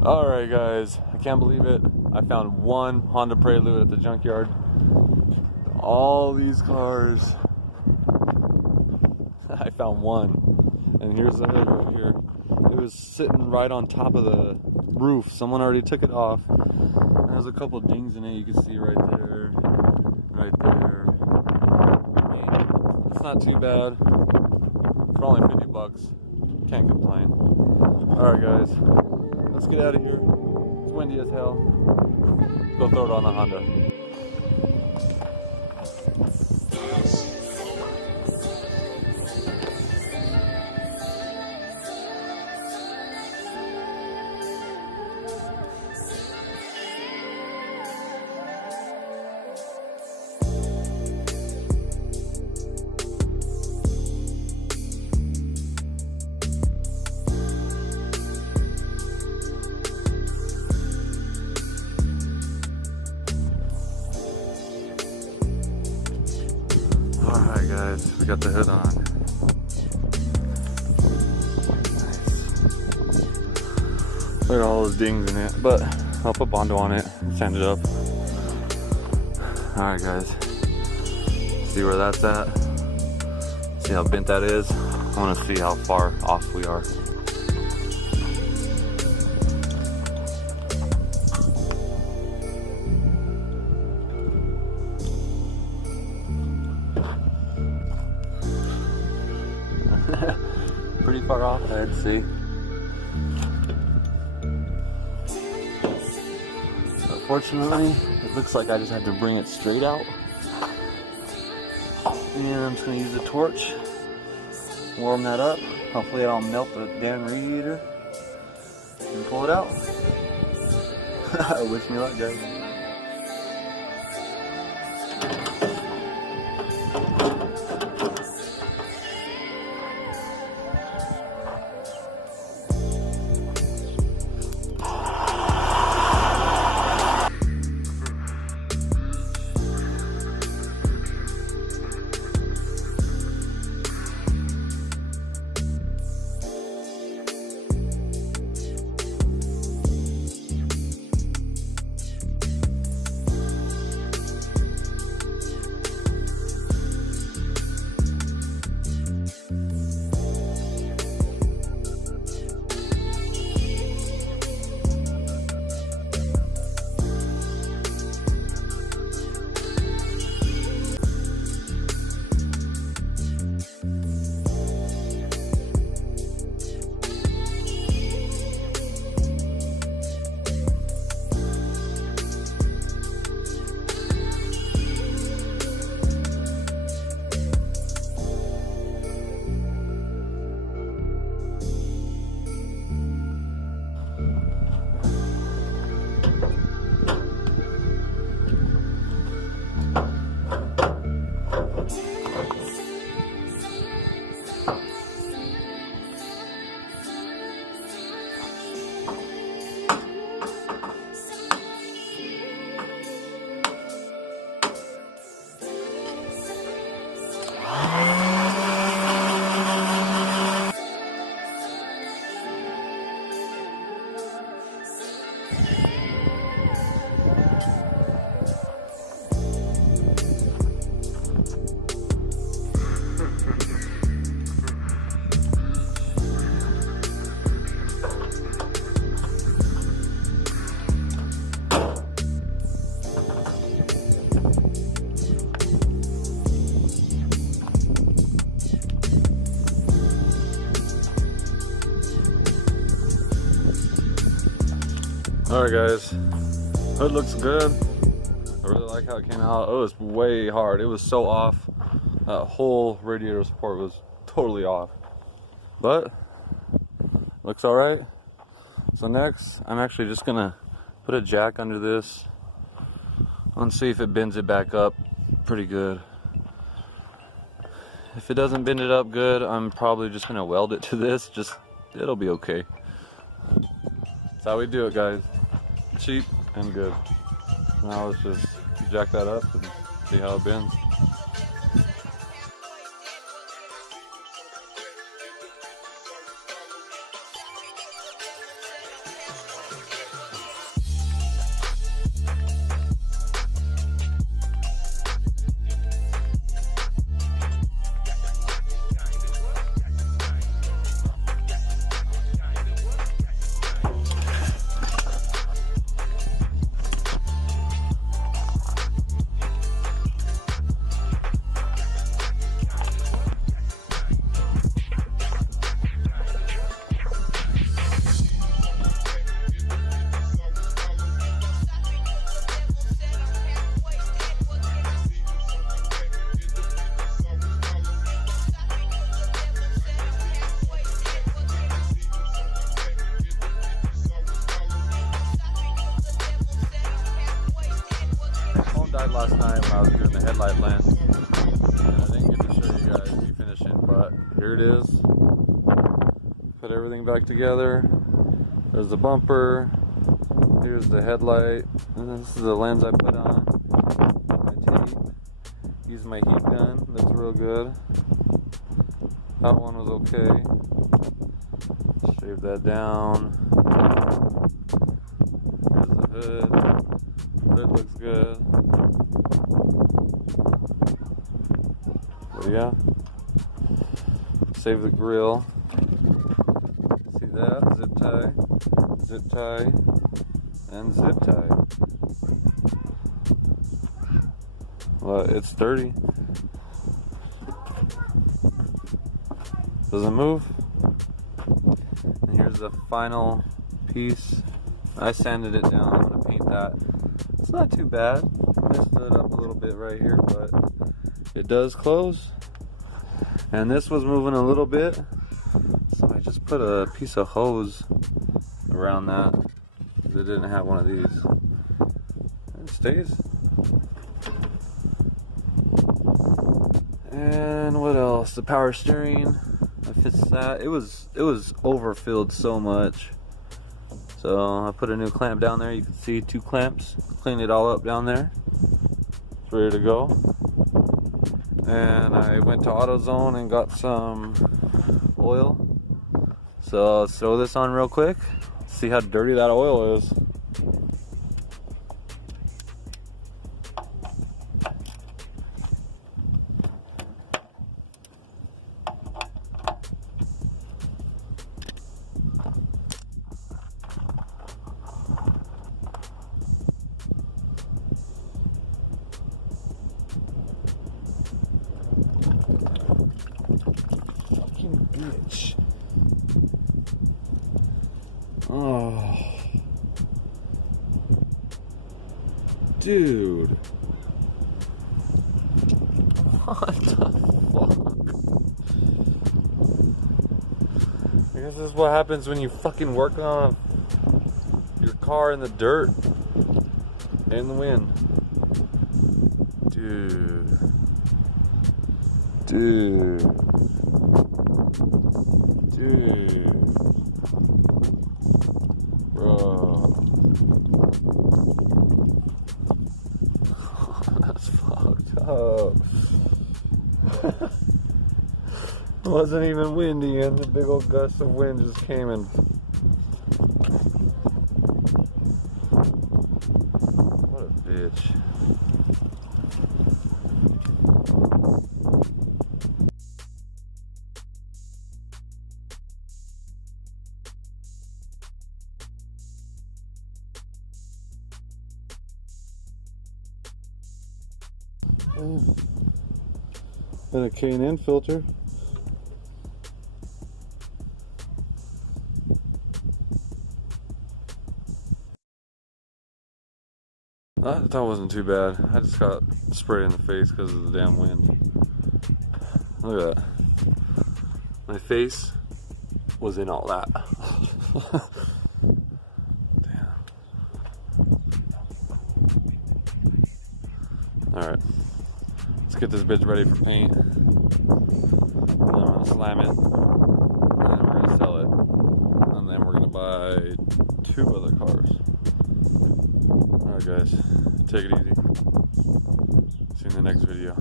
Alright guys, I can't believe it. I found one Honda Prelude at the junkyard. All these cars. I found one. And here's the hood right here. It was sitting right on top of the roof. Someone already took it off. There's a couple dings in it you can see right there. Right there. I mean, it's not too bad. For only 50 bucks. Can't complain. Alright guys. Let's get out of here. It's windy as hell. Go throw it on the Honda. Alright guys, we got the hood on. Nice. Look at all those dings in it, but I'll put Bondo on it and sand it up. Alright guys, see where that's at. See how bent that is. I want to see how far off we are. Pretty far off, I'd see. Unfortunately, it looks like I just had to bring it straight out. And I'm just going to use the torch, warm that up. Hopefully it'll melt the damn radiator and pull it out. Wish me luck, guys. Alright guys, hood looks good. I really like how it came out. It was way hard. It was so off. That whole radiator support was totally off. But, looks alright. So next, I'm actually just gonna put a jack under this and see if it bends it back up pretty good. If it doesn't bend it up good, I'm probably just gonna weld it to this. It'll be okay. That's how we do it, guys. Cheap and good. Now let's just jack that up and see how it bends. last night when I was doing the headlight lens. And I didn't get to show you guys me finishing, but here it is. Put everything back together. There's the bumper. Here's the headlight. And this is the lens I put on. My tape. Use my heat gun. Looks real good. That one was okay. Shave that down. Here's the hood. Hood looks good. But yeah. Save the grill. See that? Zip tie. Zip tie. And zip tie. Well, it's dirty. Doesn't move. And here's the final piece. I sanded it down. I'm gonna paint that. It's not too bad. Messed it up a little bit right here, but it does close. And this was moving a little bit, so I just put a piece of hose around that because it didn't have one of these. It stays. And what else? The power steering. I fixed that. It was overfilled so much. So I put a new clamp down there. You can see 2 clamps. Cleaned it all up down there. It's ready to go. And I went to AutoZone and got some oil. So let's throw this on real quick. See how dirty that oil is. Bitch. Oh, dude, what the fuck? I guess this is what happens when you fucking work on your car in the dirt and the wind. Dude, bro, that's fucked up. It wasn't even windy, and the big old gust of wind just came and what a bitch. And a K&N filter. That wasn't too bad. I just got sprayed in the face because of the damn wind. Look at that. My face was in all that. Damn. Alright. Let's get this bitch ready for paint. And then I'm gonna slam it. And then we're gonna sell it. And then we're gonna buy 2 other cars. Alright guys, take it easy. See you in the next video.